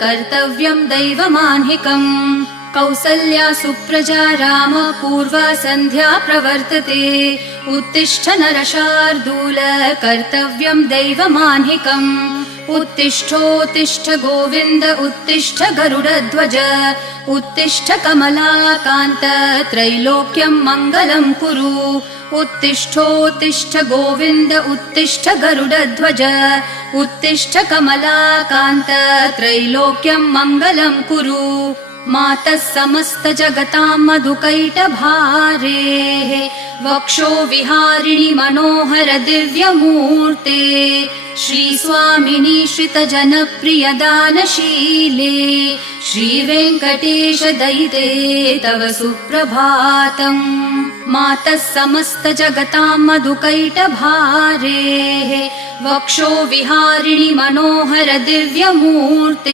कर्तव्यं दैवमान्हिकम् कौसल्या सुप्रजा राम पूर्वा सन्ध्या प्रवर्तते उत्तिष्ठ नरशार्दूल कर्तव्यं दैवमान्हिकम् उत्तिष्ठोत्तिष्ठ गोविन्द उत्तिष्ठ गरुडध्वज उत्तिष्ठ कमलाकान्त त्रैलोक्यं मङ्गलं कुरु उत्तिष्ठोत्तिष्ठ गोविन्द उत्तिष्ठ गरुडध्वज उत्तिष्ठ कमलाकान्त त्रैलोक्यं मङ्गलं कुरु मातः समस्त जगतां मधुकैटभारेः वक्षो विहारिणि मनोहर दिव्यमूर्ते श्रीस्वामिनि श्रितजनप्रिय दानशीले श्रीवेङ्कटेश दयिते तव सुप्रभातम् मातः समस्त जगतां मधुकैटभारेः वक्षो विहारिणि मनोहर दिव्यमूर्ते